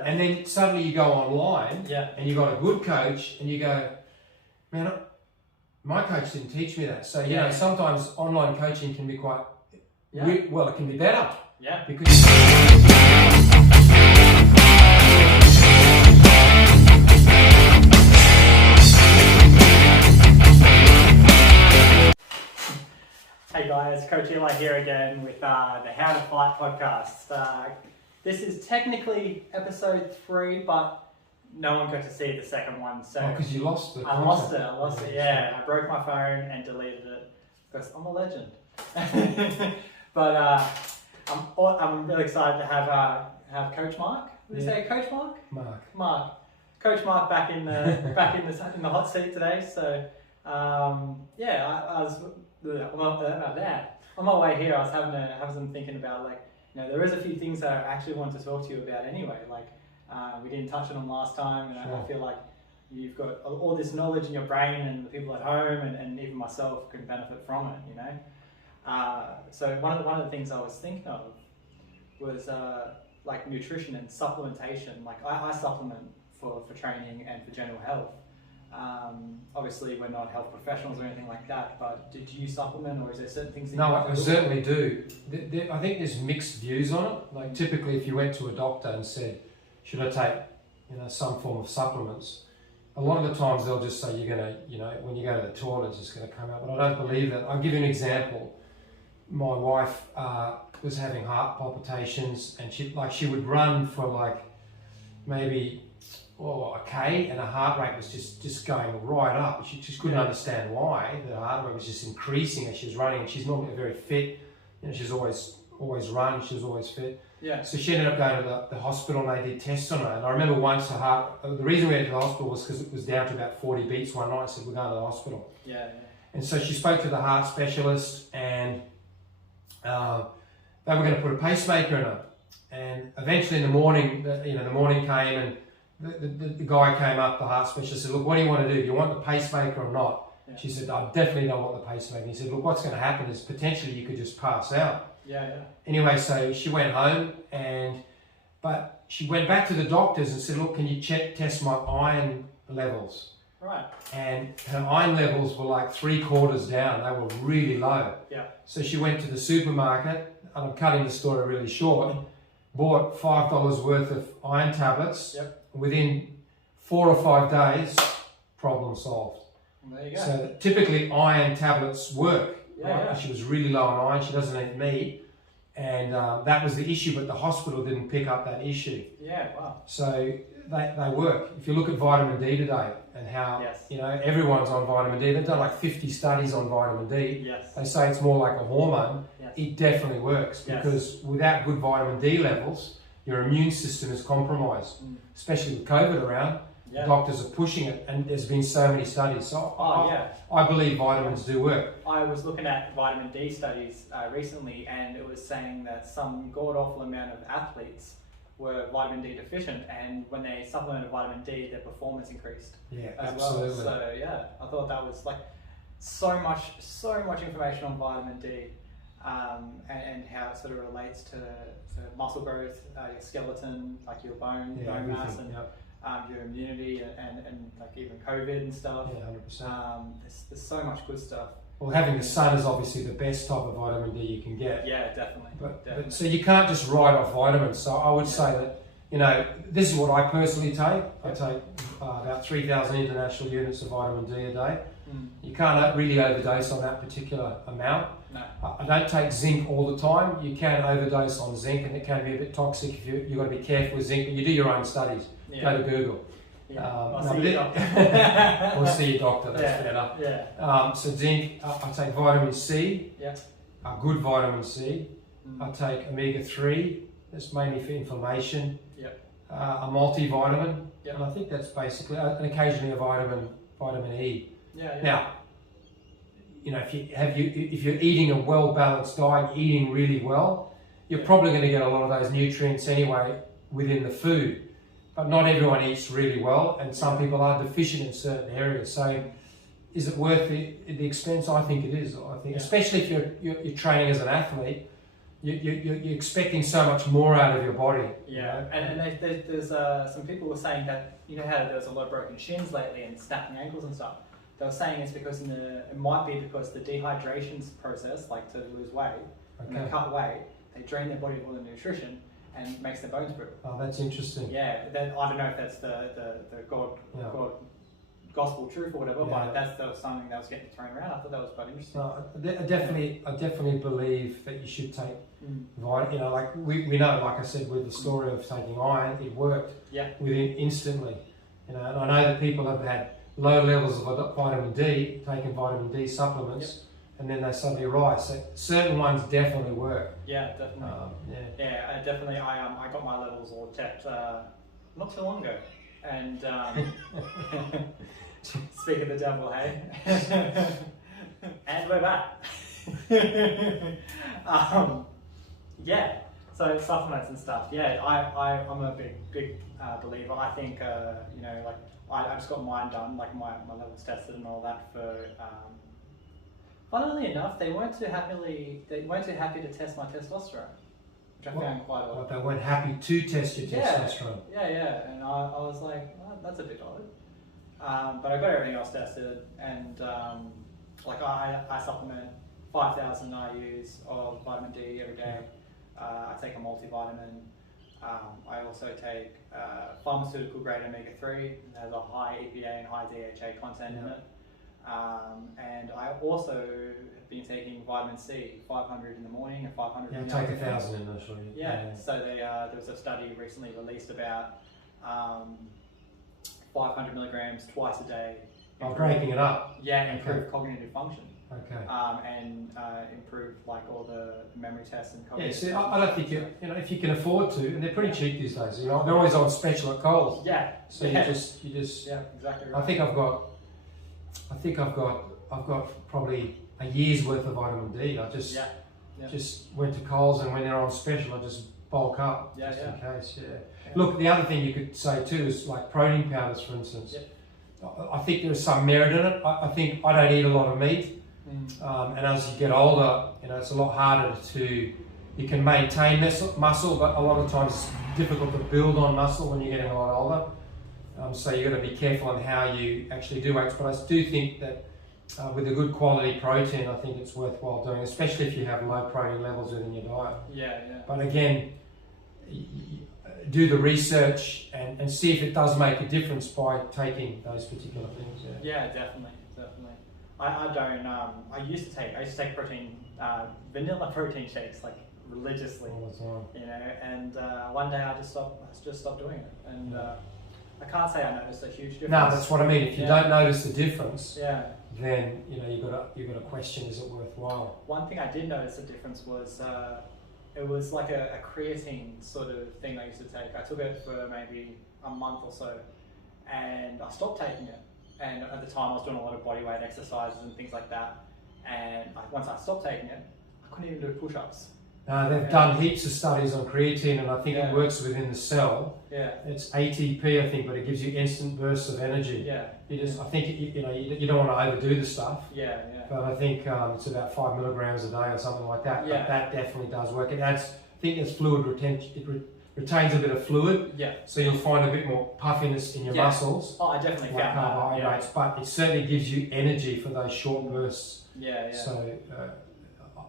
Yeah. And then suddenly you go online and you got a good coach and you go, man, my coach didn't teach me that. So, you know, sometimes online coaching can be quite, well, it can be better. Yeah. Because Hey guys, Coach Eli here again with the How to Fight podcast. This is technically episode 3, but no one got to see the second one. So because you lost it. I lost it. Yeah, I broke my phone and deleted it because I'm a legend. But I'm really excited to have Coach Marc. Did you say Coach Marc? Marc. Coach Marc back in the hot seat today. So I was. On my way here, I was having some thinking about, like, you know, there is a few things that I actually want to talk to you about anyway. Like, we didn't touch on them last time, and I feel like you've got all this knowledge in your brain, and the people at home, and even myself can benefit from it. You know, so one of the things I was thinking of was like nutrition and supplementation. Like I supplement for training and for general health. Obviously we're not health professionals or anything like that, but do you supplement, or is there certain things that you I certainly do. I think there's mixed views on it. Like typically if you went to a doctor and said, should I take, you know, some form of supplements, a lot of the times they'll just say you're going to, you know, when you go to the toilet it's just going to come out, but I don't believe that. I'll give you an example. My wife was having heart palpitations, and she would run for like maybe a K, and her heart rate was just going right up. She just couldn't understand why. The heart rate was just increasing as she was running, and she's normally very fit. You know, she's always run, she was always fit. Yeah. So she ended up going to the hospital, and they did tests on her. And I remember once her heart, the reason we went to the hospital was because it was down to about 40 beats one night. I said, we're going to the hospital. Yeah. And so she spoke to the heart specialist, and they were going to put a pacemaker in her. And eventually in the morning, the morning came, and the guy came up, the heart specialist, said, look, what do you want to do? Do you want the pacemaker or not? Yeah. She said, I definitely don't want the pacemaker. He said, look, what's going to happen is potentially you could just pass out. Anyway, so she went home, but she went back to the doctors and said, look, can you test my iron levels? Right. And her iron levels were like 3/4 down. They were really low. Yeah. So she went to the supermarket, and I'm cutting the story really short, bought $5 worth of iron tablets. Yep. Within 4 or 5 days, problem solved. There you go. So typically iron tablets work. Right? She was really low on iron, she doesn't eat meat, and that was the issue, but the hospital didn't pick up that issue. Yeah, wow. So they work. If you look at vitamin D today and how, you know, everyone's on vitamin D, they've done like 50 studies on vitamin D. Yes. They say it's more like a hormone. Yes. It definitely works because without good vitamin D levels, your immune system is compromised, especially with COVID around. Yeah. Doctors are pushing it, and there's been so many studies. So I believe vitamins do work. I was looking at vitamin D studies recently, and it was saying that some god-awful amount of athletes were vitamin D deficient, and when they supplemented vitamin D, their performance increased as well. So I thought that was like so much information on vitamin D. And how it sort of relates to muscle growth, your skeleton, like your bone mass, and your immunity, and like even COVID and stuff. Yeah, 100%. There's so much good stuff. Well, having the sun is obviously the best type of vitamin D you can get. Yeah, definitely. But so you can't just write off vitamins. So I would say that, you know, this is what I personally take. I take about 3,000 international units of vitamin D a day. You can't really overdose on that particular amount. No. I don't take zinc all the time. You can overdose on zinc, and it can be a bit toxic if you've got to be careful with zinc, but you do your own studies. Go to Google. Or see your doctor, that's fair enough. Yeah. So zinc, I take vitamin C, a good vitamin C. I take omega-3, that's mainly for inflammation. A multivitamin, and I think that's basically, and occasionally a vitamin E. Now, you know, if you're eating a well-balanced diet, eating really well, you're probably going to get a lot of those nutrients anyway within the food. But not everyone eats really well, and some people are deficient in certain areas. So, is it worth the expense? I think it is. I think, especially if you're training as an athlete, you're expecting so much more out of your body. Yeah, and there's some people were saying that, you know how there's a lot of broken shins lately and snapping ankles and stuff. They were saying it's because it might be because the dehydration process, like to lose weight, and they cut weight, they drain their body of all the nutrition and makes their bones brittle. Oh, that's interesting. Yeah, I don't know if that's the God gospel truth or whatever, but that was something that was getting thrown around. I thought that was quite interesting. No, I definitely believe that you should take vitamin. You know, like we know, like I said, with the story of taking iron, it worked within instantly. You know, and I know that people have had low levels of vitamin D, taking vitamin D supplements, and then they suddenly rise. So certain ones definitely work. Yeah, definitely. Definitely. I got my levels all checked not too long ago, and speak of the devil, hey. And we're back. So supplements and stuff. Yeah, I'm a big believer. I think you know, like I just got mine done, like my levels tested and all that for. Funnily enough, they weren't too happy to test my testosterone, which I found quite odd. They weren't happy to test your testosterone. Yeah, and I was like, well, that's a bit odd. But I got everything else tested, and like I supplement 5,000 IUs of vitamin D every day. I take a multivitamin. I also take pharmaceutical grade omega-3. It has a high EPA and high DHA content in it. And I also have been taking vitamin C, 500 in the morning and 500 in the take afternoon. 1,000 initially. Yeah, so there was a study recently released about 500 milligrams twice a day. Breaking it up. Yeah, improve cognitive function. Okay. And improve like all the memory tests and cognitive. Yeah, so I don't think you know, if you can afford to, and they're pretty cheap these days. You know, they're always on special at Coles. Yeah. So you just. Yeah, exactly right. I think I've got probably a year's worth of vitamin D. I just went to Coles, and when they're on special, I just bulk up in case. Yeah. Look, the other thing you could say too is like protein powders, for instance. I think there's some merit in it. I think I don't eat a lot of meat. And as you get older, you know, it's a lot harder you can maintain muscle, but a lot of times it's difficult to build on muscle when you're getting a lot older. So you've got to be careful on how you actually do weights. But I do think that with a good quality protein, I think it's worthwhile doing, especially if you have low protein levels within your diet. Yeah. But again, do the research and see if it does make a difference by taking those particular things. Yeah, definitely. I don't. I used to take protein, vanilla protein shakes like religiously. All the time. You know, and one day I just stopped doing it, and I can't say I noticed a huge difference. No, that's what I mean. If you don't notice the difference, then you know you've got to question, is it worthwhile? One thing I did notice the difference was it was like a creatine sort of thing I used to take. I took it for maybe a month or so, and I stopped taking it. And at the time I was doing a lot of body weight exercises and things like that. And once I stopped taking it, I couldn't even do push-ups. They've done heaps of studies on creatine, and I think it works within the cell. Yeah. It's ATP, I think, but it gives you instant bursts of energy. Yeah. I think you don't want to overdo the stuff. Yeah. But I think it's about 5 milligrams a day or something like that. Yeah. But that definitely does work. It adds, I think there's fluid retention. It retains a bit of fluid. Yeah. So you'll find a bit more puffiness in your muscles. Oh, I definitely like found carbohydrates, but it certainly gives you energy for those short bursts. Yeah. So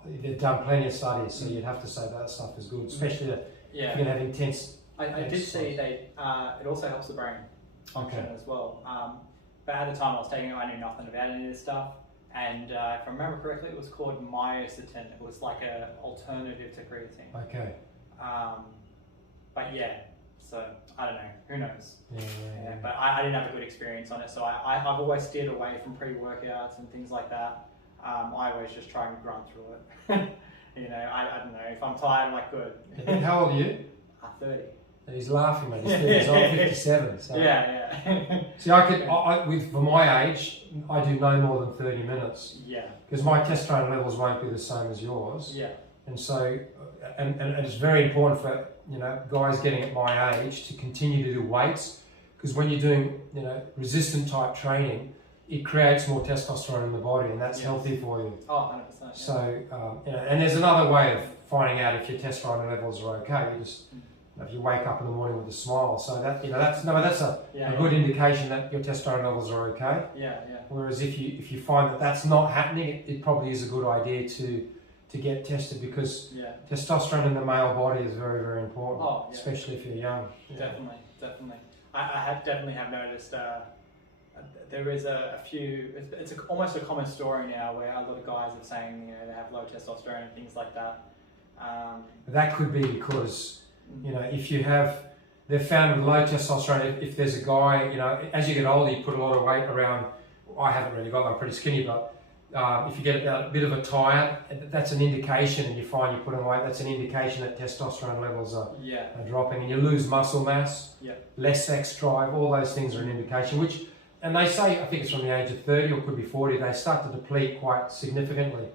they've done plenty of studies, so you'd have to say that stuff is good, especially if you're going to have intense. I did see it also helps the brain function as well. But at the time I was taking it, I knew nothing about any of this stuff. And if I remember correctly, it was called myostatin. It was like an alternative to creatine. Okay. But so I don't know, who knows? Yeah. But I didn't have a good experience on it, so I've always steered away from pre-workouts and things like that. I always just try and run through it. You know, I don't know, if I'm tired, I'm like, good. How old are you? 30. He's laughing, mate. He's I'm 57. So. Yeah. See, for my age, I do no more than 30 minutes. Yeah. Because my testosterone levels won't be the same as yours. Yeah. And so, and it's very important for, you know, guys getting at my age to continue to do weights, because when you're doing, you know, resistant type training, it creates more testosterone in the body, and that's healthy for you. Oh, 100%. Yeah. So, you know, and there's another way of finding out if your testosterone levels are okay. You just, if you wake up in the morning with a smile, so that, you know, that's a good indication that your testosterone levels are okay. Yeah. Whereas if you find that that's not happening, it probably is a good idea to get tested, because testosterone in the male body is very, very important, especially if you're young. Definitely. I definitely have noticed there is a few, it's almost a common story now where a lot of guys are saying, you know, they have low testosterone and things like that. That could be because, you know, if you have, they've found with low testosterone, if there's a guy, you know, as you get older, you put a lot of weight around. I haven't really got, I'm pretty skinny, but if you get a bit of a tire, that's an indication, and you find you put on weight, that's an indication that testosterone levels are dropping, and you lose muscle mass, less sex drive, all those things are an indication, which, and they say, I think it's from the age of 30 or could be 40, they start to deplete quite significantly.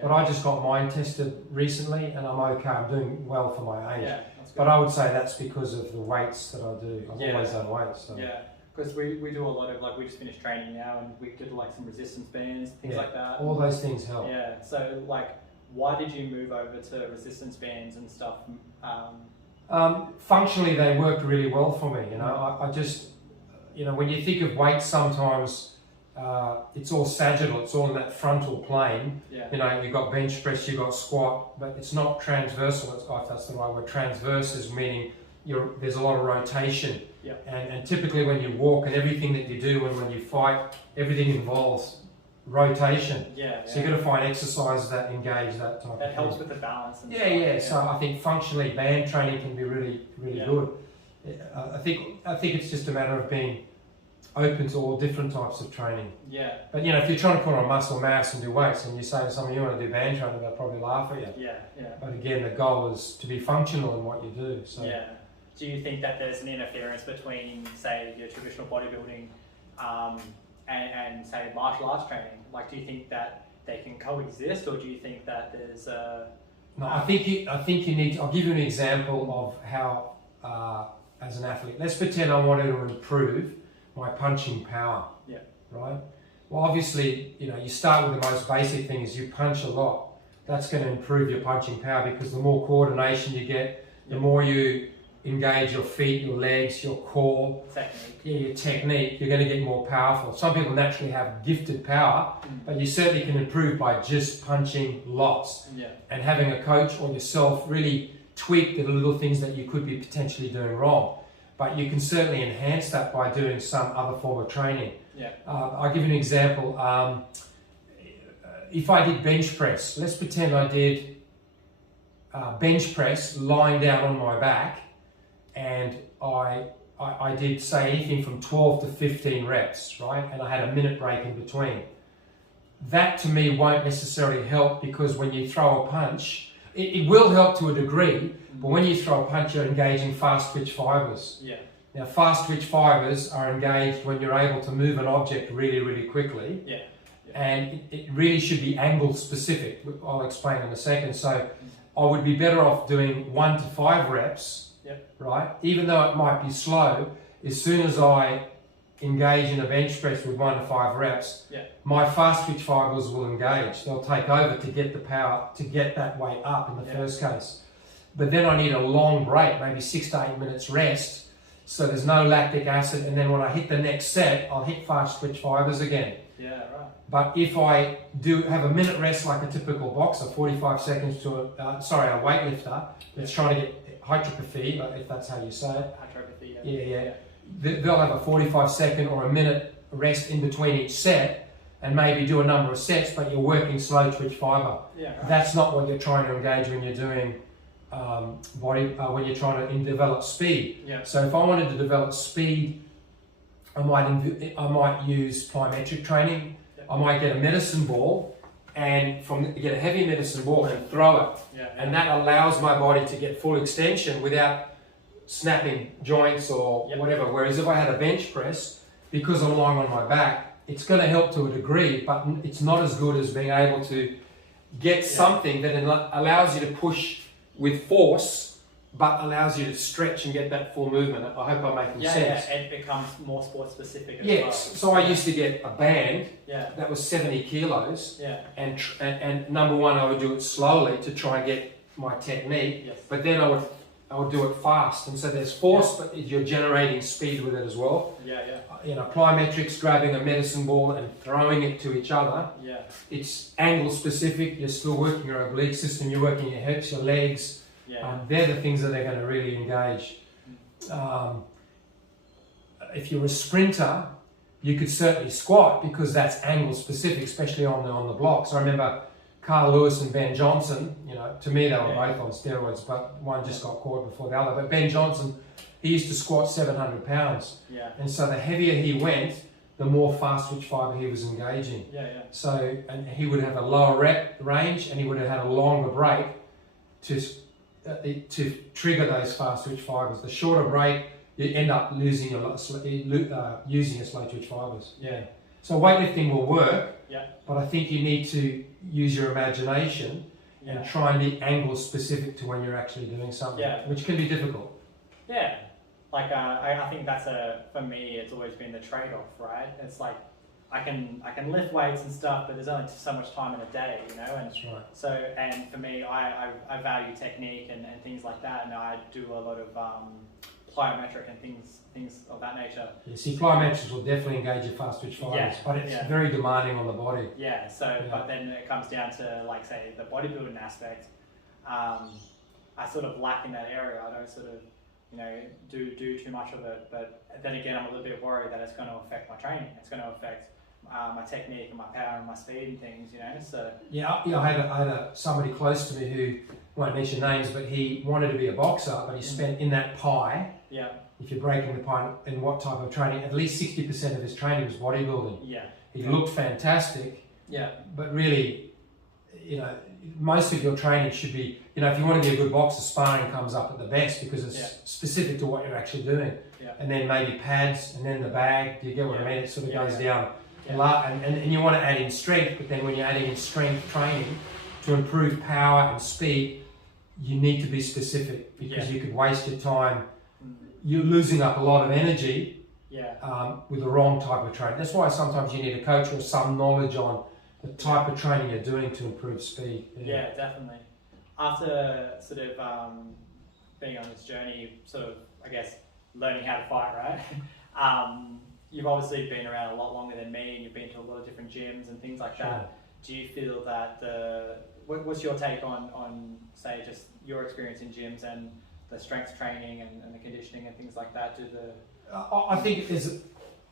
But I just got mine tested recently, and I'm okay, I'm doing well for my age. But I would say that's because of the weights that I do. I've always done weights. So. Because we do a lot of, like, we just finished training now, and we did like some resistance bands, things like that. All those things help. Yeah, so like, why did you move over to resistance bands and stuff? Functionally, they worked really well for me. You know, I just, you know, when you think of weights, sometimes it's all sagittal, it's all in that frontal plane. You know, you've got bench press, you've got squat, but it's not transversal. If that's the right word. Transverse is meaning there's a lot of rotation. And typically when you walk and everything that you do, and when you fight, everything involves rotation. So you've got to find exercises that engage that type of thing. That helps with the balance and stuff. So I think functionally band training can be really good. I think it's just a matter of being open to all different types of training. But you know, if you're trying to put on muscle mass and do weights, and you say to someone you want to do band training, they'll probably laugh at you. But again, the goal is to be functional in what you do. So. Do you think that there's an interference between, say, your traditional bodybuilding and say, martial arts training? Like, do you think that they can coexist, or do you think that there's a... No, I think you need to, I'll give you an example of how, as an athlete, let's pretend I wanted to improve my punching power, right? Well, obviously, you know, you start with the most basic thing is you punch a lot. That's going to improve your punching power, because the more coordination you get, the more you engage your feet, your legs, your core, your technique, you're going to get more powerful. Some people naturally have gifted power, but you certainly can improve by just punching lots. And having a coach or yourself really tweak the little things that you could be potentially doing wrong. But you can certainly enhance that by doing some other form of training. I'll give you an example. If I did bench press, let's pretend I did bench press lying down on my back, and I did, say, anything from 12 to 15 reps, right? And I had a minute break in between. That to me won't necessarily help, because when you throw a punch, it will help to a degree, but when you throw a punch, you're engaging fast twitch fibers. Now, fast twitch fibers are engaged when you're able to move an object really, really quickly. And it really should be angle specific. I'll explain in a second. So I would be better off doing 1 to 5 reps. Right? Even though it might be slow, as soon as I engage in a bench press with 1 to 5 reps, my fast twitch fibers will engage. They'll take over to get the power to get that weight up in the first case. But then I need a long break, maybe 6 to 8 minutes rest, so there's no lactic acid, and then when I hit the next set, I'll hit fast twitch fibers again. But if I do have a minute rest like a typical boxer, 45 seconds to a weightlifter that's trying to get hypertrophy, if that's how you say it. Hypertrophy, They'll have a 45-second or a minute rest in between each set, and maybe do a number of sets, but you're working slow twitch fiber. That's not what you're trying to engage when you're doing when you're trying to develop speed. So if I wanted to develop speed, I might use plyometric training. I might get a medicine ball, and get a heavy medicine ball and throw it. And that allows my body to get full extension without snapping joints or whatever. Whereas if I had a bench press, because I'm lying on my back, it's going to help to a degree, but it's not as good as being able to get something that allows you to push with force, but allows you to stretch and get that full movement. I hope I'm making sense. Yeah, it becomes more sport specific as well. So I used to get a band that was 70 kilos, and number one, I would do it slowly to try and get my technique, but then I would do it fast, and so there's force, but you're generating speed with it as well. Plyometrics, grabbing a medicine ball and throwing it to each other. It's angle specific. You're still working your oblique system. You're working your hips, your legs. They're the things that are going to really engage. If you're a sprinter, you could certainly squat because that's angle specific, especially on the blocks. I remember Carl Lewis and Ben Johnson. To me they were both on steroids, but one just got caught before the other. But Ben Johnson, he used to squat 700 pounds, and so the heavier he went, the more fast twitch fiber he was engaging. So, and he would have a lower rep range, and he would have had a longer break to trigger those fast twitch fibers. The shorter break, you end up using your slow twitch fibers. So weightlifting will work, but I think you need to use your imagination and try and be angle specific to when you're actually doing something, which can be difficult. I think that's for me, it's always been the trade-off, right? It's like, I can lift weights and stuff, but there's only so much time in a day, And that's right. So, and for me, I value technique and things like that, and I do a lot of plyometric and things of that nature. See, plyometrics will definitely engage your fast twitch fibers, but it's very demanding on the body. But then it comes down to, like, say, the bodybuilding aspect. I sort of lack in that area. I don't sort of, do too much of it. But then again, I'm a little bit worried that it's going to affect my training. It's going to affect my technique and my power and my speed and things, So I had somebody close to me who won't mention names, but he wanted to be a boxer, but he spent in that pie. If you're breaking the pie in what type of training, at least 60% of his training was bodybuilding. He looked fantastic. But really, most of your training should be, if you want to be a good boxer, sparring comes up at the best because it's specific to what you're actually doing. And then maybe pads, and then the bag. Do you get what I mean? It sort of goes down. And you want to add in strength, but then when you're adding in strength training to improve power and speed, you need to be specific because you could waste your time. You're losing up a lot of energy with the wrong type of training. That's why sometimes you need a coach or some knowledge on the type of training you're doing to improve speed. Yeah, definitely. After sort of being on this journey, sort of, I guess, learning how to fight, right? You've obviously been around a lot longer than me, and you've been to a lot of different gyms and things like that. Do you feel that what's your take on say, just your experience in gyms and the strength training and the conditioning and things like that? I think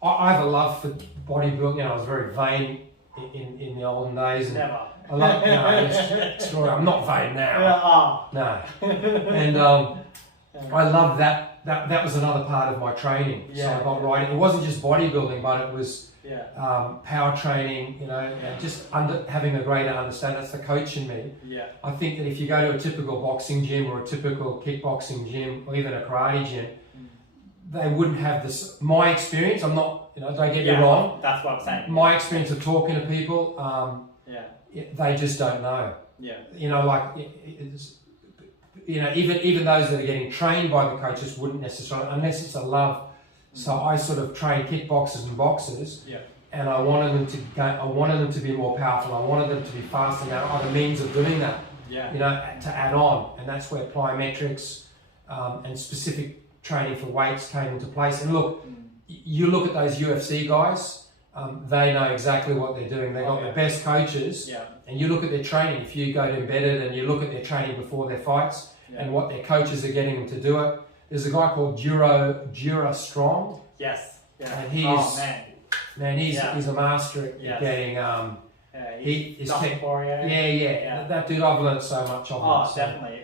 I have a love for bodybuilding. I was very vain in the olden days. And Never. I love, I'm not vain now. No. And I love that. That was another part of my training. So I got right. It wasn't just bodybuilding, but it was power training, and just having a greater understanding. That's the coach in me. I think that if you go to a typical boxing gym or a typical kickboxing gym or even a karate gym, they wouldn't have this. My experience, I'm not, don't get me wrong. That's what I'm saying. My experience of talking to people, they just don't know. Even those that are getting trained by the coaches wouldn't necessarily, unless it's a love. So I sort of train kickboxers and boxers, and I wanted them to be more powerful. I wanted them to be faster. There are other means of doing that, to add on, and that's where plyometrics and specific training for weights came into place. And look, you look at those UFC guys, they know exactly what they're doing. They've got the best coaches, and you look at their training. If you go to Embedded and you look at their training before their fights and what their coaches are getting them to do it. There's a guy called Jura Strong. Yes. And he's a master at getting. That dude, I've learned so much of him. Oh, definitely.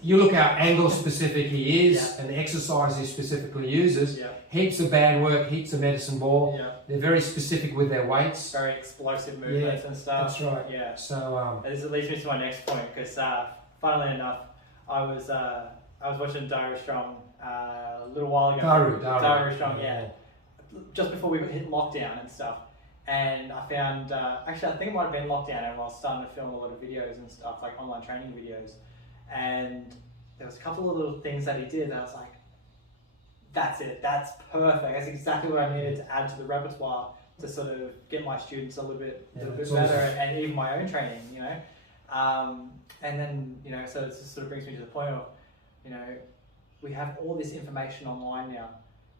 You look how angle specific he is, and the exercise he specifically uses. Heaps of band work, heaps of medicine ball. They're very specific with their weights. Very explosive movements and stuff. That's right. So this leads me to my next point because, funnily enough, I was watching Daru Strong a little while ago. Daru Strong, just before we hit lockdown and stuff. And I found, actually I think it might have been lockdown, and I was starting to film a lot of videos and stuff, like online training videos. And there was a couple of little things that he did and I was like, that's it, that's perfect, that's exactly what I needed to add to the repertoire to sort of get my students a little bit better awesome. And even my own training, you know. And then, you know, so it just sort of brings me to the point of, you know, we have all this information online now.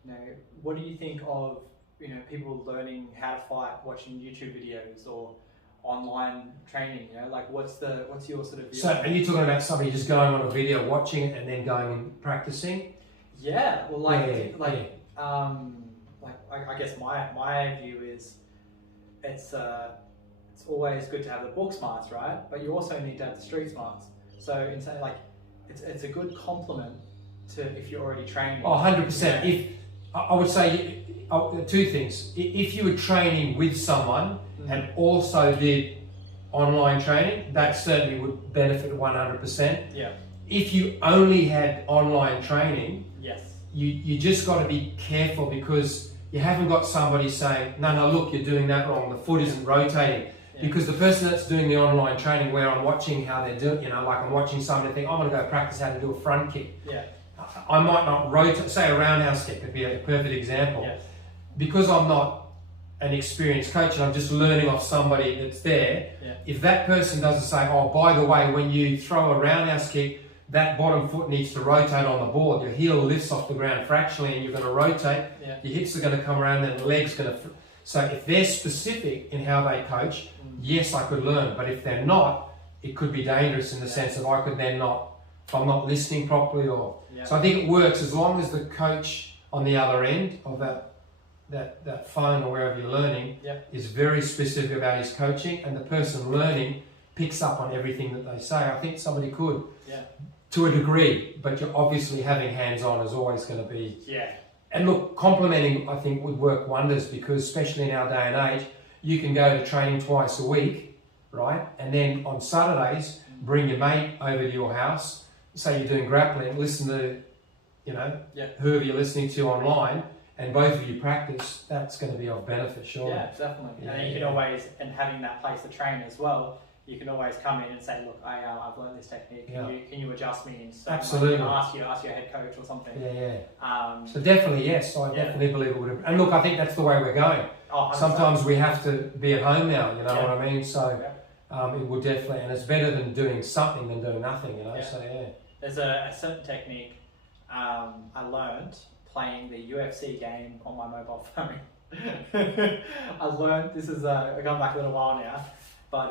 You know, what do you think of, you know, people learning how to fight, watching YouTube videos or online training? You know, like what's your sort of view? So are you talking about somebody just going on a video, watching it, and then going and practicing? Yeah. Well, I guess my view is it's always good to have the book smarts, right? But you also need to have the street smarts. So in saying like it's a good complement to if you're already training. Oh, 100%. If I would say two things. If you were training with someone and also did online training, that certainly would benefit 100%. Yeah. If you only had online training, yes, you just got to be careful because you haven't got somebody saying, no, look, you're doing that wrong. The foot isn't rotating. Yeah. Because the person that's doing the online training, where I'm watching how they're doing, you know, like I'm watching somebody think, I'm going to go practice how to do a front kick. Yeah. I might not rotate, say a roundhouse kick would be a perfect example. Yes. Because I'm not an experienced coach and I'm just learning off somebody that's there, if that person doesn't say, oh, by the way, when you throw a roundhouse kick, that bottom foot needs to rotate on the board. Your heel lifts off the ground fractionally and you're going to rotate. Yeah. Your hips are going to come around and the leg's going to... So if they're specific in how they coach, yes, I could learn. But if they're not, it could be dangerous in the sense that I could then not, if I'm not listening properly or... So I think it works as long as the coach on the other end of that phone or wherever you're learning is very specific about his coaching and the person learning picks up on everything that they say. I think somebody could. To a degree, but you're obviously having hands-on is always going to be... And look, complementing, I think, would work wonders because especially in our day and age, you can go to training twice a week, right? And then on Saturdays, bring your mate over to your house, say you're doing grappling, listen to, you know, whoever you're listening to online, and both of you practice, that's going to be of benefit, sure. Yeah, definitely. And you can always, and having that place to train as well, you can always come in and say, look, I've learned this technique. Can you adjust me? And absolutely. Ask your head coach or something. So definitely, yes. I definitely believe it would have. And look, I think that's the way we're going. Oh, sometimes we have to be at home now, you know what I mean? So it will definitely, and it's better than doing something than doing nothing, you know? So there's a certain technique I learned playing the UFC game on my mobile phone. I learned, this is I've gone back a little while now, but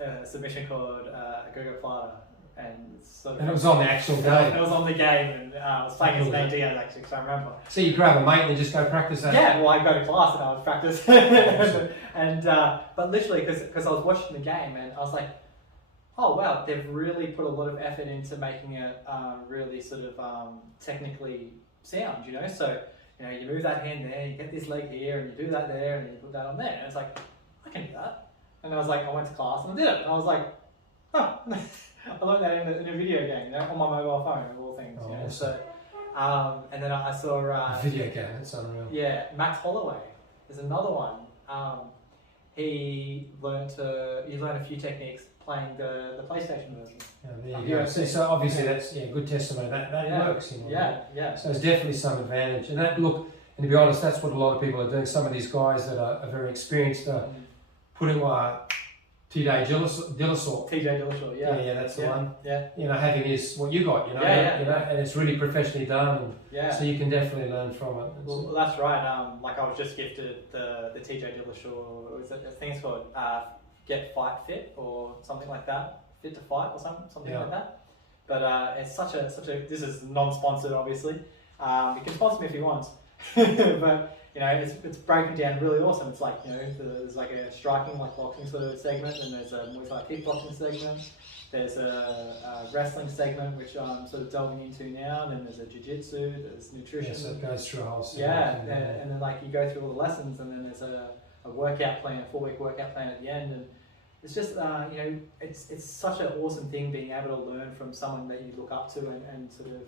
a submission called Gogo Plata, and it was on the actual game. It was on the game, and I was playing as an AD actually, because I remember. So you grab a mate and you just go practice that? Yeah, well I go to class and I would practice. And but literally, because I was watching the game and I was like, oh wow, they've really put a lot of effort into making it really sort of technically sound, you know. So you know, you move that hand there, you get this leg here, and you do that there, and then you put that on there, and it's like, I can do that. And I was like, I went to class and I did it. And I was like, oh, I learned that in a video game, you know, on my mobile phone of all things. You know? Awesome. So, and then I saw a video game. That's unreal. Yeah, Max Holloway. There's another one. He learned a few techniques playing the PlayStation version. There you go. So obviously that's good testimony. That works. You know, So there's definitely some advantage. And that look, and to be honest, that's what a lot of people are doing. Some of these guys that are very experienced are putting TJ Dillashaw. Yeah, that's the one. Yeah. You know, having his what you got, you know, you know, and it's really professionally done. And so you can definitely learn from it. Well, that's right. Like I was just gifted the TJ Dillashaw. I think it's called Get Fight Fit or something like that. Fit to Fight or something like that. But it's such a. This is non-sponsored, obviously. He can sponsor me if he wants, but. You know, it's broken down really awesome. It's like, you know, there's like a striking, like boxing sort of segment, and there's a Muay Thai kickboxing segment. There's a wrestling segment, which I'm sort of delving into now. And then there's a jiu-jitsu, there's nutrition. So it goes through a whole segment. And then like you go through all the lessons, and then there's a workout plan, a 4-week workout plan at the end. And it's just, you know, it's such an awesome thing being able to learn from someone that you look up to and sort of,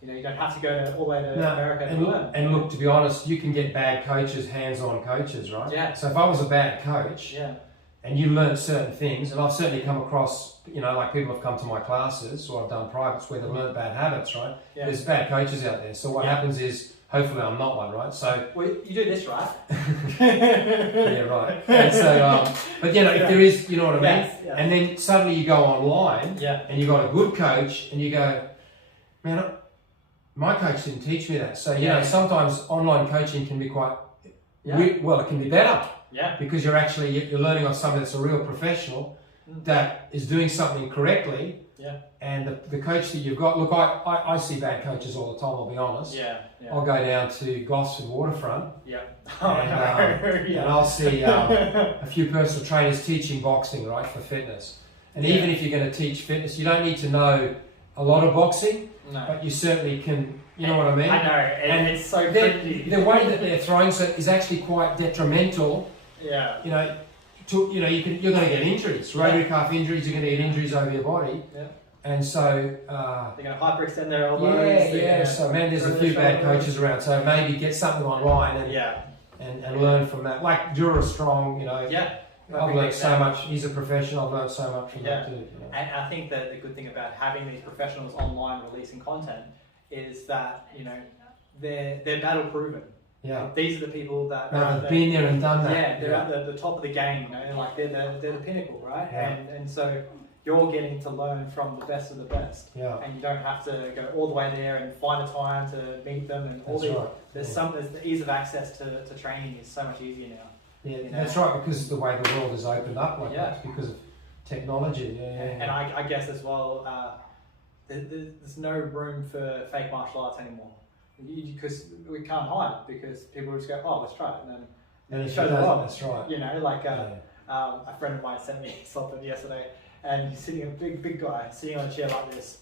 you know, you don't have to go all the way to America to learn. And look, to be honest, you can get bad coaches, hands-on coaches, right? Yeah. So if I was a bad coach, and you learn certain things, and I've certainly come across, like people have come to my classes, or I've done privates where they've learned bad habits, right? Yeah. There's bad coaches out there. So what happens is, hopefully I'm not one, right? So well, you do this, right? yeah, right. And so, but if there is, you know what I mean? Yes. And then suddenly you go online, and you got a good coach, and you go, man, my coach didn't teach me that. So sometimes online coaching can be quite, well, it can be better. Yeah. Because you're learning on somebody that's a real professional that is doing something correctly. Yeah. And the coach that you've got, look, I see bad coaches all the time, I'll be honest. Yeah. I'll go down to Gosford Waterfront. Yeah. And I'll see a few personal trainers teaching boxing, right, for fitness. And even if you're going to teach fitness, you don't need to know a lot of boxing, but you certainly can, you know what I mean? I know, and it's so cringy. The way that they're throwing is actually quite detrimental. Yeah. You're going to get injuries, rotary cuff injuries. You're going to get injuries over your body. Yeah. And so they're going to hyperextend their elbows. Yeah. So man, there's a few bad coaches around. So maybe get something online and learn from that. Like Dura Strong, Yeah. I've learned so much. He's a professional. I've learned so much from that too. And I think that the good thing about having these professionals online releasing content is that they're battle proven. Yeah, these are the people that they've been there and done that. Yeah, they're at the top of the game. Like they're the pinnacle, right? Yeah. And so you're getting to learn from the best of the best. Yeah. And you don't have to go all the way there and find a time to meet them and all these. Right. There's the ease of access to training is so much easier now. Yeah, that's right, because of the way the world has opened up like that, because of technology. And I guess as well, there's no room for fake martial arts anymore. Because we can't hide, because people just go, oh, let's try it, and then show them up. That's right. A friend of mine sent me something yesterday, and he's sitting, a big guy, sitting on a chair like this.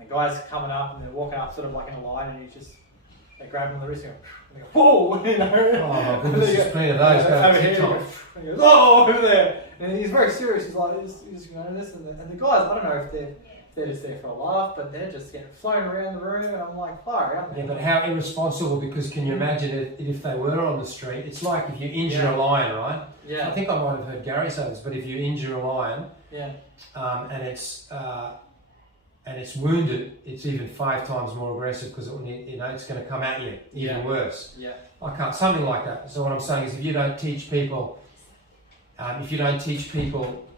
And the guy's coming up, and they're walking up sort of like in a line, and they grab him on the wrist and go, whoa, Oh, my goodness, there's plenty of those. And he goes, oh, over there. And he's very serious. He's like, this and that. And the guys, I don't know if they're just there for a laugh, but they're just getting flown around the room, and I'm like, fire out there. Yeah, but how irresponsible, because can you imagine if they were on the street? It's like if you injure a lion, right? Yeah. I think I might have heard Gary say this, but if you injure a lion, and it's wounded, it's even 5 times more aggressive, because it's going to come at you even worse. Yeah. Something like that. So what I'm saying is, if you don't teach people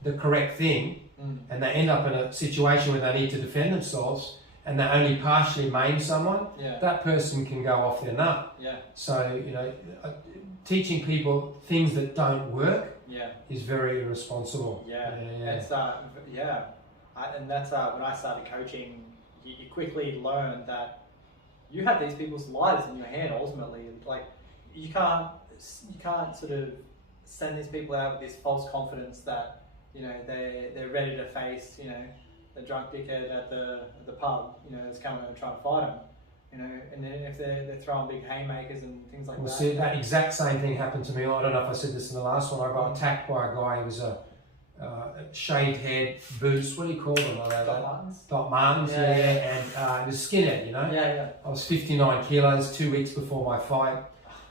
the correct thing, and they end up in a situation where they need to defend themselves, and they only partially maim someone, that person can go off their nut. Yeah. So teaching people things that don't work is very irresponsible. Yeah. And that's when I started coaching. You quickly learn that you have these people's lives in your hand. Ultimately, like you can't sort of send these people out with this false confidence that they're ready to face the drunk dickhead at the pub that's coming and trying to fight them. And then if they're throwing big haymakers and things like that. See, that exact same thing happened to me. I don't know if I said this in the last one. I got attacked by a guy who was a shaved head, boots, what do you call them? Doc Martens, and he was a skinhead, I was 59 kilos 2 weeks before my fight.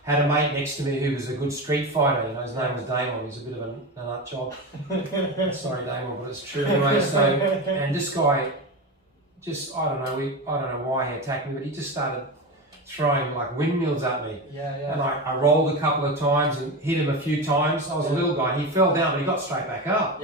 Had a mate next to me who was a good street fighter, his name was Damon. He's a bit of a nut job. Sorry, Damon, but it's true anyway. And this guy, I don't know why he attacked me, but he just started throwing like windmills at me. And I rolled a couple of times and hit him a few times. I was a little guy. He fell down, but he got straight back up.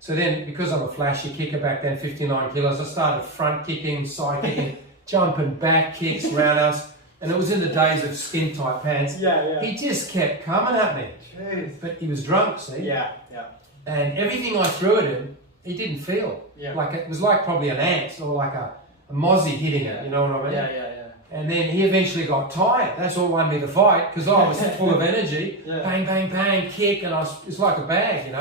So then, because I'm a flashy kicker back then, 59 kilos, I started front kicking, side kicking, jumping back kicks, roundhouse. And it was in the days of skin tight pants. He just kept coming at me. Jeez. But he was drunk, see? And everything I threw at him, he didn't feel. Like it was like probably an ant or like a mozzie hitting it, you know what I mean? And then he eventually got tired. That's what won me the fight, because I was full of energy. Bang, bang, bang, kick, and it's like a bag,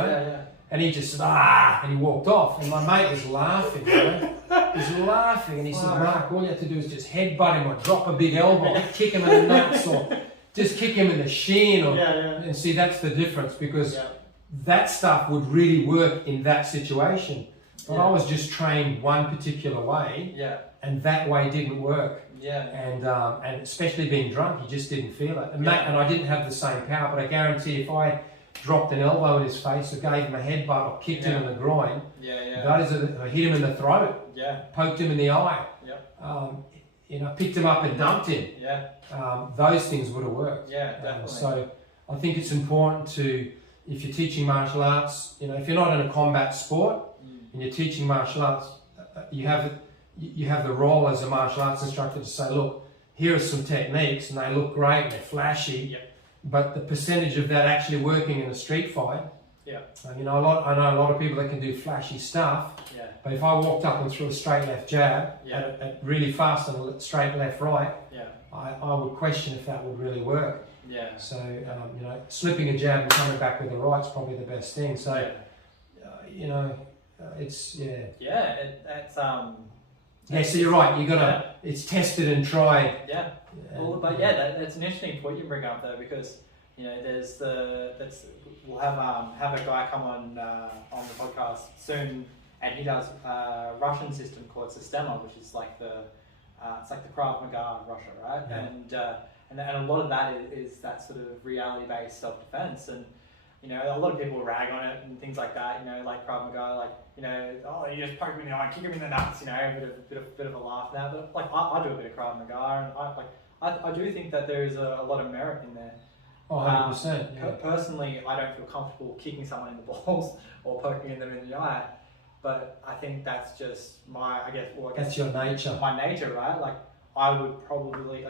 And he just, and he walked off. And my mate was laughing, He was laughing, and he said, Mark, all you have to do is just headbutt him or drop a big elbow, kick him in the nuts, or just kick him in the shin. And see, that's the difference, because that stuff would really work in that situation. But I was just trained one particular way, and that way didn't work. And especially being drunk, you just didn't feel it. And I didn't have the same power, but I guarantee if I dropped an elbow in his face, or gave him a headbutt, or kicked him in the groin. Those are hit him in the throat. Poked him in the eye. Picked him up and dumped him. Those things would have worked. Definitely. So I think it's important to, if you're teaching martial arts, if you're not in a combat sport and you're teaching martial arts, you have the role as a martial arts instructor to say, look, here are some techniques and they look great and they're flashy, but the percentage of that actually working in a street fight, I know a lot of people that can do flashy stuff, but if I walked up and threw a straight left jab at really fast and a straight left right, I would question if that would really work. So, slipping a jab and coming back with a right is probably the best thing. So, it's so you're right. You gotta. It's tested and tried. That's an interesting point you bring up though, because we'll have a guy come on the podcast soon, and he does a Russian system called Sistema, which is like it's like the Krav Maga of Russia, right? And a lot of that is that sort of reality-based self-defense, and a lot of people rag on it and things like that. Like Krav Maga, you just poke him in the eye, kick him in the nuts. A bit of a laugh now, but like I do a bit of Krav Maga, and I do think that there is a lot of merit in there. 100%. Personally, I don't feel comfortable kicking someone in the balls or poking them in the eye, but I think that's just that's your nature. My nature, right? Like I would probably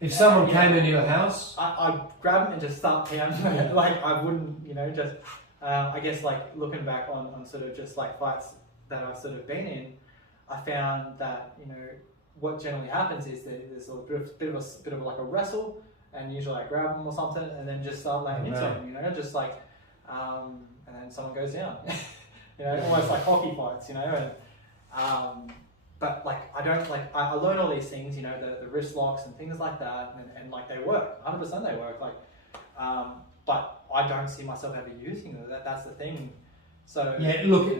if someone came into your house, I'd grab them and just start pounding them. Like I wouldn't, just. I guess looking back on sort of just fights that I've sort of been in, I found that what generally happens is that there's a bit of like a wrestle, and usually I grab them or something, and then just start laying into them. And then someone goes down. Almost like hockey fights. But I don't I learn all these things, the wrist locks and things like that, and they work, 100% they work. But I don't see myself ever using them. That's the thing. So look,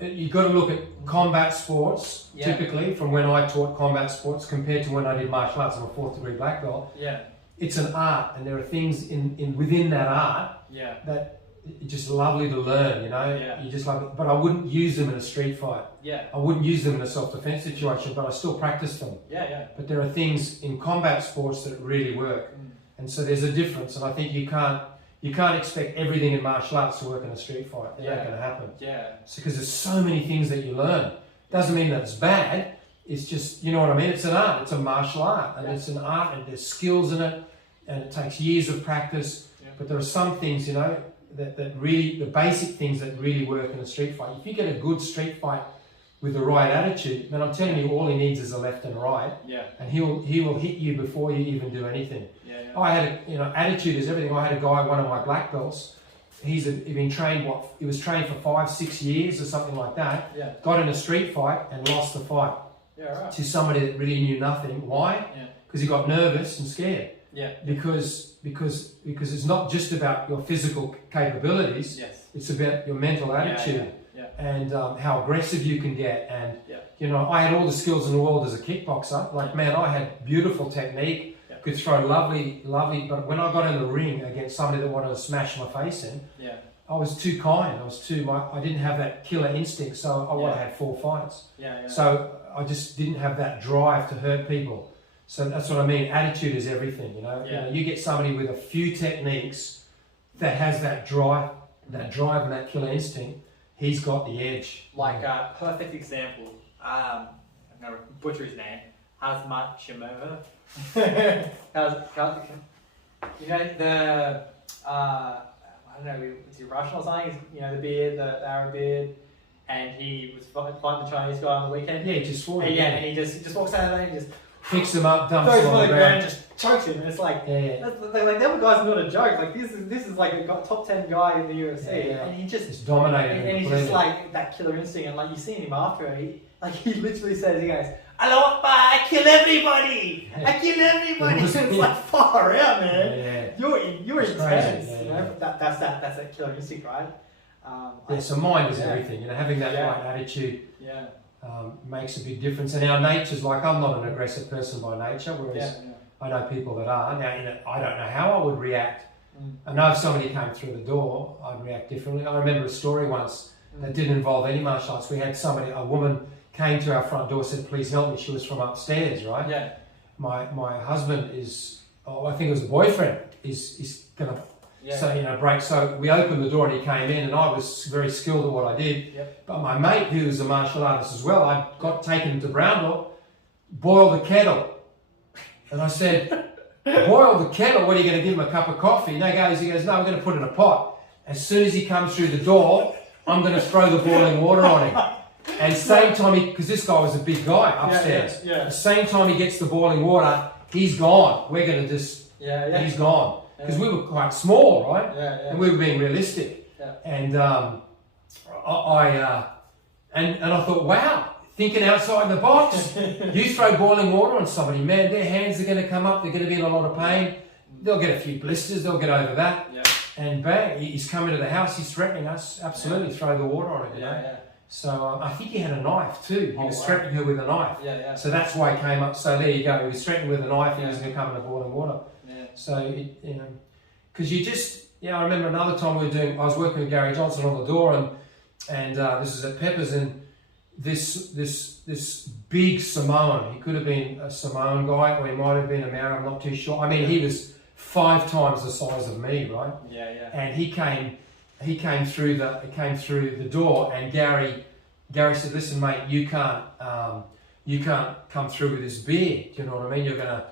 you've got to look at combat sports. Typically, from when I taught combat sports compared to when I did martial arts, I'm a 4th degree black belt. It's an art, and there are things within that art that it's just lovely to learn. You just love it. But I wouldn't use them in a street fight. I wouldn't use them in a self-defense situation, but I still practice them. But there are things in combat sports that really work, and so there's a difference. And I think you can't expect everything in martial arts to work in a street fight. It's not going to happen. Because there's so many things that you learn. Doesn't mean that it's bad. It's just, what I mean? It's an art. It's a martial art, and it's an art, and there's skills in it, and it takes years of practice. But there are some things, that really, the basic things that really work in a street fight. If you get a good street fight with the right attitude, then I'm telling you, all he needs is a left and right, and he will hit you before you even do anything. I had attitude is everything. I had a guy, one of my black belts. He'd been trained. He was trained for 5-6 years or something like that. Got in a street fight and lost the fight to somebody that really knew nothing. Why? Because he got nervous and scared. Because it's not just about your physical capabilities. It's about your mental attitude and how aggressive you can get. And I had all the skills in the world as a kickboxer. I had beautiful technique. Could throw lovely, but when I got in the ring against somebody that wanted to smash my face in, I was too kind. I didn't have that killer instinct, so I would have had 4 fights. So I just didn't have that drive to hurt people. So that's what I mean. Attitude is everything. You get somebody with a few techniques that has that drive and that killer instinct. He's got the edge. Perfect example. I'm gonna butcher his name. Hazmat I don't know, is he Russian or something? The beard, the Arab beard, and he was fighting the Chinese guy on the weekend. He just fought him. And he just walks out of there and just picks him up, dumps throws him him on the ground, and just chokes him. And it's the other guy's not a joke. This is like a top 10 guy in the UFC, and he just dominated. And he's just that killer instinct, and you see him after he literally says, he goes, "Hello, I kill everybody! I kill everybody!" It's far out, man. You're intense. That's that killer instinct, right? So mind is everything. Having that right attitude makes a big difference. And our nature's I'm not an aggressive person by nature, whereas I know people that are. Now, I don't know how I would react I know if somebody came through the door, I'd react differently. I remember a story once that didn't involve any martial arts. We had a woman came to our front door, said, "Please help me." She was from upstairs, right? Yeah. My husband I think it was the boyfriend, is going to break. So we opened the door and he came in, and I was very skilled at what I did. Yep. But my mate, who was a martial artist as well, I got taken to Brownlow, boil the kettle. And I said, "Boil the kettle? What, are you going to give him a cup of coffee?" No, he goes, "No, we're going to put it in a pot. As soon as he comes through the door, I'm going to throw the boiling water on him." And same time, because this guy was a big guy upstairs, the same time he gets the boiling water, he's gone. We're going to just, he's gone. Because we were quite small, right? And we were being realistic. And I thought, wow, thinking outside the box. You throw boiling water on somebody, man, their hands are going to come up, they're going to be in a lot of pain. They'll get a few blisters, they'll get over that. And bang, he's coming to the house, he's threatening us. Absolutely, throw the water on him. You know? So I think he had a knife too. He was threatening her with a knife. So that's why he came up. So there you go. He was threatening with a knife. He was going to come into boiling water. So because I remember another time I was working with Gary Johnson on the door, and this is at Peppers, and this big Samoan. He could have been a Samoan guy, or he might have been a Maori. I'm not too sure. I mean, he was 5 times the size of me, right? And he came through the door, and Gary said, "Listen, mate, you can't come through with this beer. Do you know what I mean? You're gonna,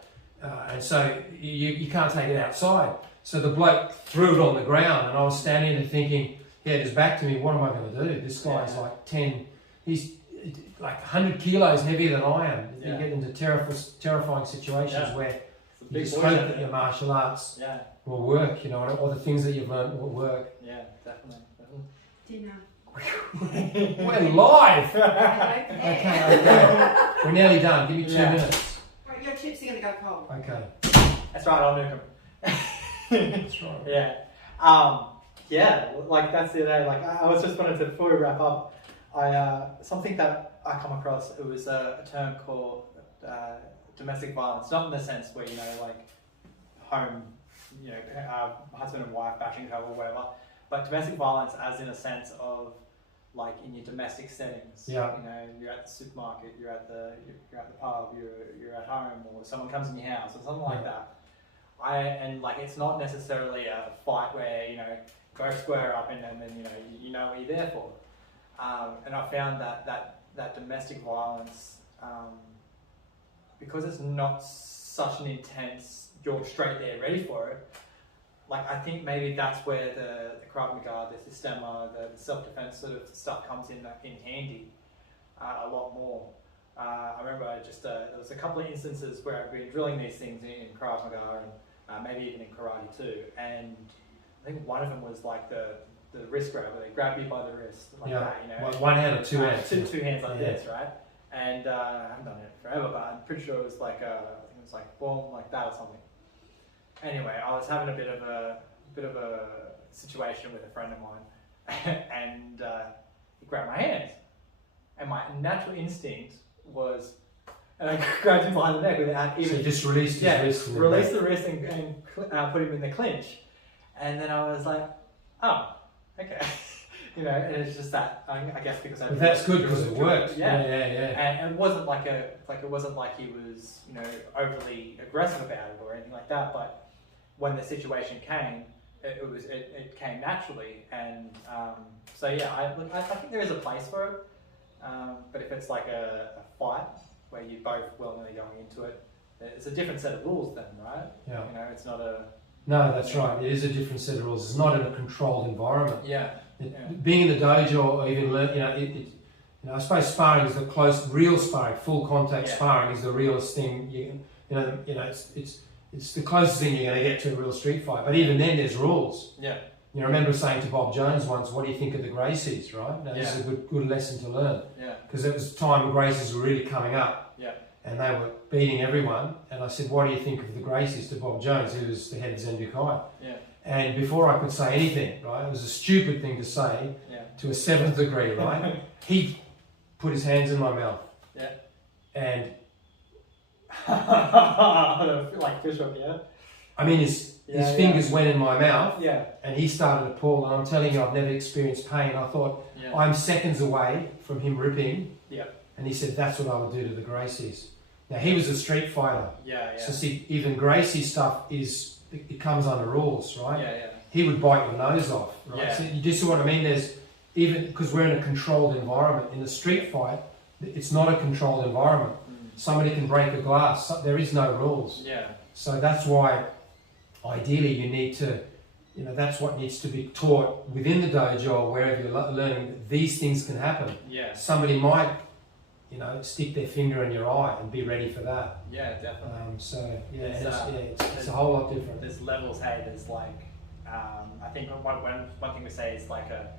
and so you can't take it outside." So the bloke threw it on the ground, and I was standing there thinking, he had his back to me. What am I going to do? This guy's like 10. He's like 100 kilos heavier than I am. You get into terrifying situations where you just hope that your martial arts will work, you know, or the things that you've learned will work. Yeah, definitely. Dinner. We're live! Okay. We're nearly done. Give me 2 minutes. Right, your chips are going to go cold. Okay. That's right, I'll nuke them. That's right. Like that's the day. Like I was just wanted to, before we wrap up, something that I come across, it was a term called domestic violence, not in the sense where, like home, husband and wife bashing her or whatever, but domestic violence as in a sense of like in your domestic settings. You're at the supermarket, you're at the pub, you're at home, or someone comes in your house or something like that. It's not necessarily a fight where go square up and then you know what you're there for. And I found that domestic violence, because it's not such an intense, you're straight there ready for it. Like I think maybe that's where the Krav Maga, the Systema, the self-defense sort of stuff comes in handy a lot more. I remember there was a couple of instances where I've been drilling these things in Krav Maga and maybe even in karate too. And I think one of them was like the wrist grab, where they grab you by the wrist like that. One hand or two hands. Two hands like this, right? And I haven't done it forever, but I'm pretty sure it was like boom, like that or something. Anyway, I was having a bit of a situation with a friend of mine, and he grabbed my hands, and my natural instinct was, and I grabbed him behind the neck without even. So you just released his wrist. Released the wrist and put him in the clinch, and then I was like, oh, okay. And it's just that, I guess because But that's good because it worked. Yeah. And it wasn't like it wasn't like he was, overly aggressive about it or anything like that. But when the situation came, it came naturally. And I think there is a place for it. But if it's like a fight where you're both willingly going into it, it's a different set of rules then, right? Yeah. It's not a. No, that's right. It is a different set of rules. It's not in a controlled environment. Yeah. Being in the dojo or even learn, I suppose sparring is the close, real sparring, full contact sparring is the realest thing. It's the closest thing you're going to get to a real street fight. But even then, there's rules. Yeah. I remember saying to Bob Jones once, "What do you think of the Gracies?" Right? Now, this is a good lesson to learn. Yeah. Because it was the time the Gracies were really coming up. Yeah. And they were beating everyone. And I said, "What do you think of the Gracies?" to Bob Jones, who was the head of Zendukai. Yeah. And before I could say anything, right, it was a stupid thing to say to a 7th degree, right? He put his hands in my mouth. Yeah. And like fish hook, yeah? I mean, his his fingers went in my mouth, Yeah. and he started to pull. And I'm telling you, I've never experienced pain. I thought I'm seconds away from him ripping. Yeah. And he said that's what I would do to the Gracies. Now he was a street fighter. Yeah. So see, even Gracie stuff it comes under rules, right? Yeah. He would bite your nose off, right? Yeah. So you do see what I mean? There's even because we're in a controlled environment. In a street fight, it's not a controlled environment. Somebody can break a glass. There is no rules. Yeah. So that's why, ideally, you need to, that's what needs to be taught within the dojo or wherever you're learning. That these things can happen. Yeah. Somebody might, stick their finger in your eye and be ready for that. Yeah, definitely. It's a whole lot different. There's levels. Hey, there's like, I think one thing we say is like a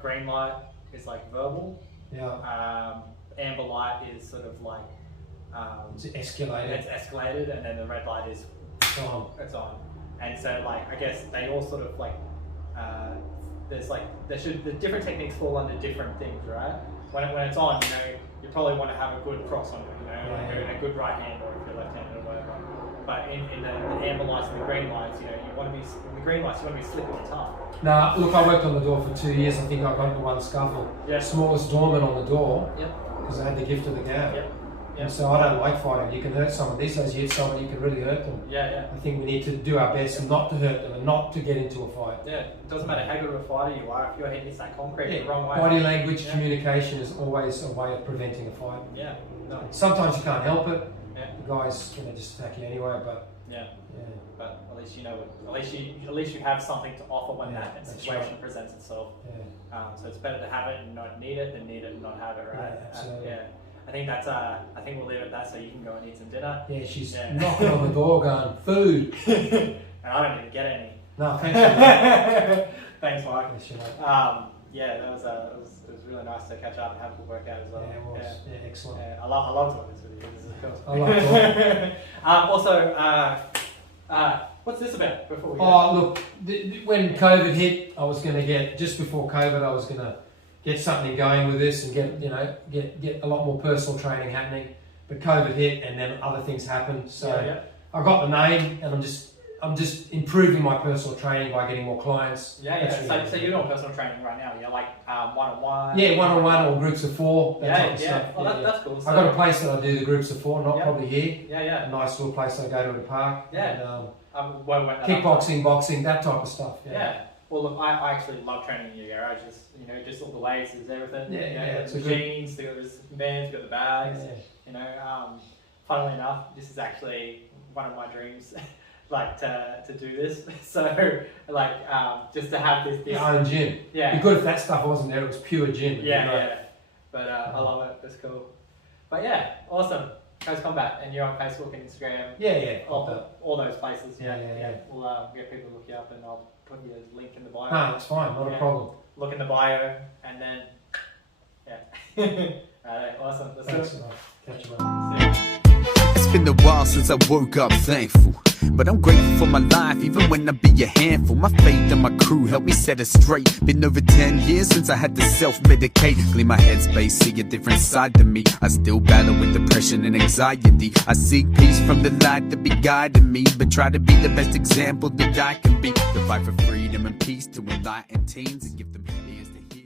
green light is like verbal. Yeah. Amber light is sort of like. It's escalated. It's escalated, and then the red light is it's on. And so, like, I guess they all sort of like the different techniques fall under different things, right? When it's on, you probably want to have a good cross on it, like a good right hand, or if you're left-handed or whatever. But in the amber lights and the green lights, you want to be in the green lights, you want to be slick with the tongue. Nah, look, I worked on the door for 2 years. I think I got into one scuffle. Yeah. Smallest doorman on the door. Yep. Because I had the gift of the gab. Yep. And so I don't like fighting. You can hurt someone. These days you hit someone, you can really hurt them. Yeah. I think we need to do our best not to hurt them and not to get into a fight. Yeah, it doesn't matter how good of a fighter you are, if your head hits that concrete the wrong way. Body language, communication is always a way of preventing a fight. Yeah. No. Sometimes you can't help it. Yeah. The guys just attack you anyway, but but at least you know it. At least you have something to offer when that situation presents itself. Yeah. So it's better to have it and not need it than need it and not have it, right? Yeah, absolutely. I think that's I think we'll leave it at that so you can go and eat some dinner. Yeah, she's knocking on the door going, food. And I don't even get any. No, thanks for Thanks, Mike. Yes, it was really nice to catch up and have a good workout as well. Yeah, it was. Yeah, excellent. Yeah, I love doing this with you. This is cool. I love it. Also, what's this about before we go? Oh, look, when COVID hit, I was going to get, just before COVID, I was going to get something going with this and get a lot more personal training happening. But COVID hit and then other things happened. So I got the name and I'm just improving my personal training by getting more clients. Yeah. So you're doing personal training right now. You're like one-on-one. Yeah, one-on-one or groups of 4. That type of stuff. Well, that's cool. So I got a place that I do the groups of 4, not probably here. Yeah. A nice little place I go to at a park. Yeah. And, kickboxing, boxing, that type of stuff. Yeah. Well, look, I actually love training in your garage. Just all the weights, there's everything. It's the machines, there's bands, you've got the bags. Funnily enough, this is actually one of my dreams. Like to do this, so like just to have this your own gym. Yeah, it'd be good if that stuff wasn't there. It was pure gym. But I love it. That's cool. But yeah, awesome. Coach Combat, and you're on Facebook and Instagram. All those places. Yeah. We'll get people to look you up, and I'll put your link in the bio. No, it's fine. Not a problem. Look in the bio, and then Alright, awesome. Let's do it. Catch you later. It's been a while since I woke up thankful, but I'm grateful for my life, even when I be a handful. My faith and my crew helped me set it straight. Been over 10 years since I had to self-medicate. Clean my headspace, see a different side to me. I still battle with depression and anxiety. I seek peace from the light that be guiding me, but try to be the best example that I can be. To fight for freedom and peace, to enlighten teens and give them ears to